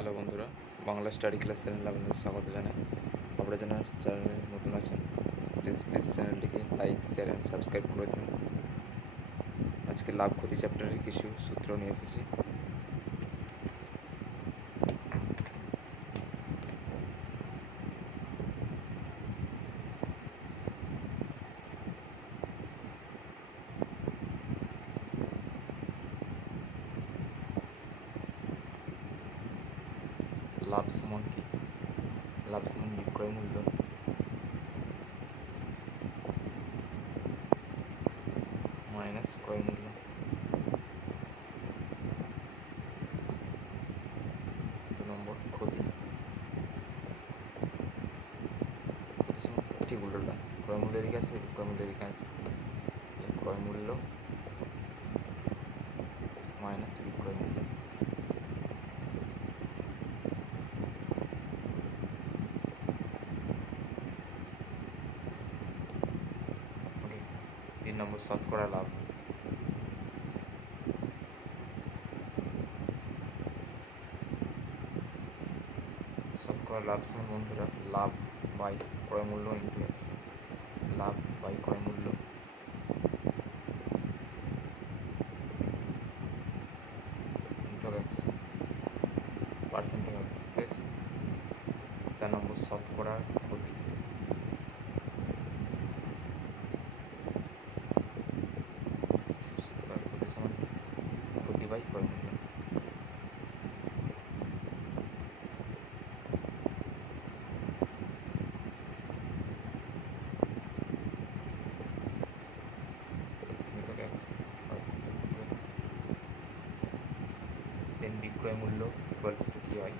Hello বন্ধুরা, Bangla study class চ্যানেলে আপনাদের স্বাগত জানাই। আপনারা যারা চ্যানেলে নতুন আছেন প্লিজ প্লিজ চ্যানেলটিকে লাইক শেয়ার অ্যান্ড সাবস্ক্রাইব করে দিন। আজকে লাভ ক্ষতি চ্যাপ্টারের কিছু সূত্র নিয়ে এসেছি। লাভ সমান কি লাভ সমান বিক্রয় মূল্য মাইনাস ক্রয় মূল্য দু নম্বর ক্ষতি ঠিক উল্টোটা ক্রয় মূল্য এদিকে আসবে বিক্রয় মূল্য এদিকে আসবে ক্রয় মূল্য মাইনাস বিক্রয় মূল্য ওকে তিন নম্বর শতকরা লাভ শতকরা লাভ সমান বন্ধুরা। লাভ বাই ক্রয় মূল্য ইন্টু লাভ বাই ক্রয় মূল্য ইন্টু এক্স পার্সেন্টে হবে ঠিক আছে নম্বর শতকরা ক্ষতি সুতরাং ক্ষতি সমান কি ক্ষতি বাই ক্রয় মূল্য মিথক এক্স পার্সেন্ট দেন বিক্রয় মূল্য ইকুয়ালস টু কি হয়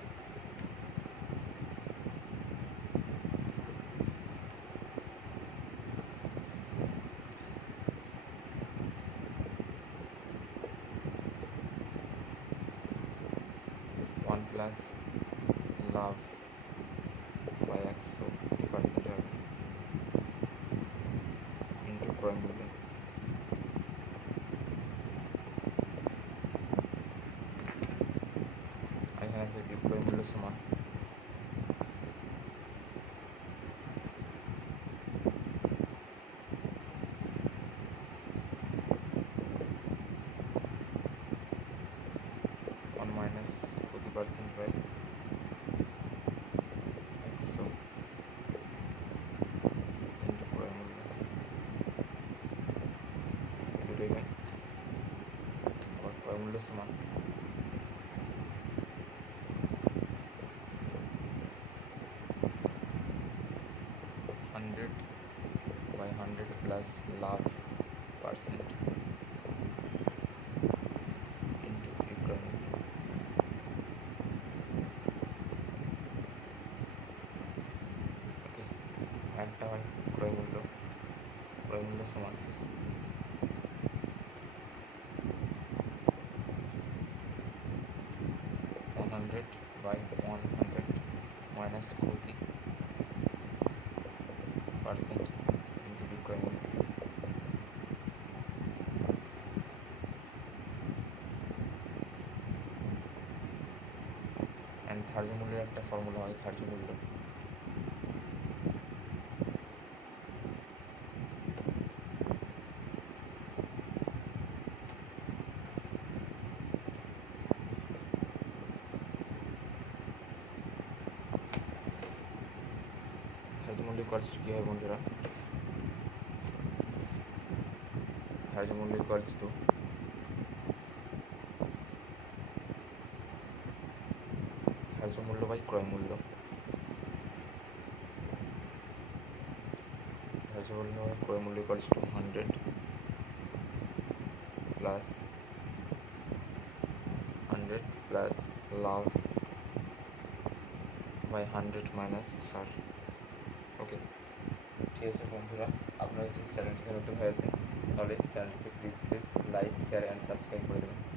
ওয়ান প্লাস লাভ বাই একশো এই পার্সেন্ট হবে ইন্টু ক্রয় মূল্য আর এখানে আছে বিক্রয় মূল্য সমান ওয়ান মাইনাস প্রতি পার্সেন্ট বাই একশো ইন্টু ক্রয় মূল্য দুটোই ভাই আবার ক্রয় মূল্য সমান হান্ড্রেড বাই হান্ড্রেড প্লাস লাভ পার্সেন্ট ইন্টু বিক্রয় মূল্য ওকে একটা হয় ক্রয় মূল্য ক্রয় মূল্য সমান। One hundred by one hundred minus ক্ষতি পার্সেন্ট ইন্টু বিক্রয় অ্যান্ড ধার্য মূল্যের একটা ফর্মুলা হয় ধার্য মূল্য টু কী হয়, বন্ধুরা। ধার্য মূল্য টু। ধার্য মূল্য বাই ক্রয় মূল্য। বাই ক্রয় মূল্য equals to hundred plus hundred plus love by hundred minus ছাড় ওকে। ঠিক আছে বন্ধুরা, আপনারা যদি চ্যানেলটিতে নতুন হয়েছেন তাহলে চ্যানেলটিকে please please like share and subscribe করে দেবেন।